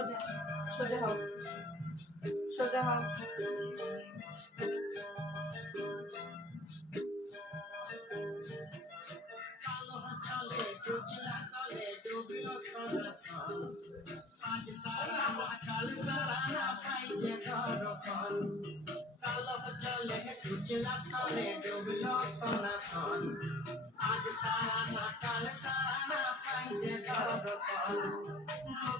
সোজা সোজা হও সোজা হও নদী ধারে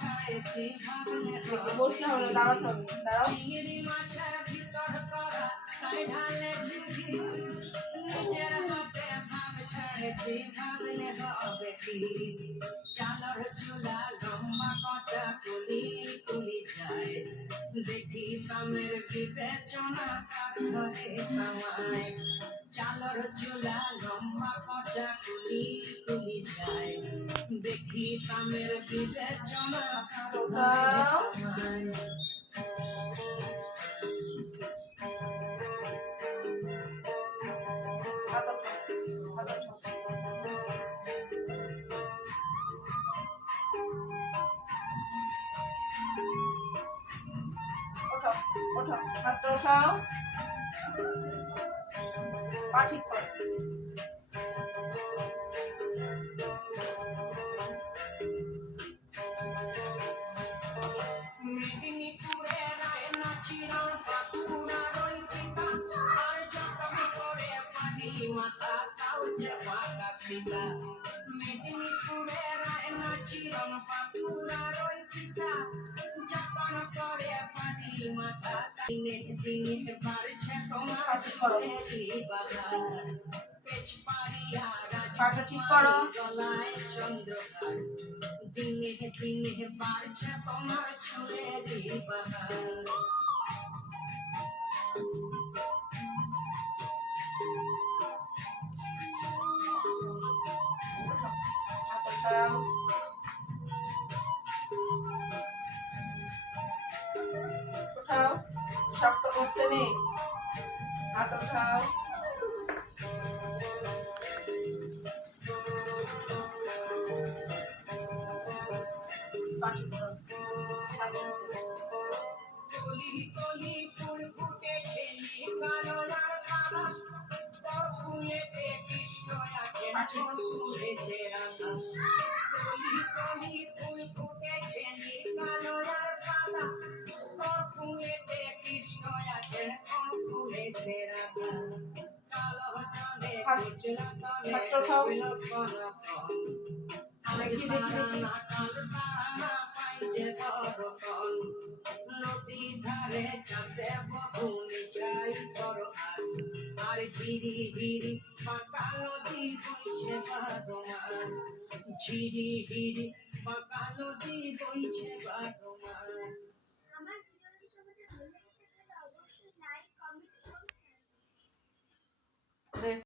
ছাড়েছি ভাবনে বসলে হবে না, দাঁড়াতে হবে দাঁড়াও দেখে ভাবলে হবে কি চালর চুলা লম্বা কচা তুলি তুলি যায় দেখি সামের বিবেচনা তার ধরে সামায় চালর চুলা লম্বা কচা তুলি তুলি যায় দেখি সামের বিবেচনা তার ধরে সামায় ওঠাও ওঠাও হাতটা ওঠাও পা ঠিক করো মেদিনীপুরে রায় নাচিরা বাঁকুড়া রইতিকা আর পাটা ঠিক করো গলায় চন্দ্রকার দিনে দিনে বাড়ছে তোমার চুলেরই বাহার হাত উঠাও উঠাও শক্ত করতে নেই। হাত উঠাও। ঠিক দেখি দেখি নদী ধারে চাষে আর ঝিরি ঝিরি পাকা নদী বইছে বারো ঝিরি ঝিরি পাকা নদী বইছে বারো très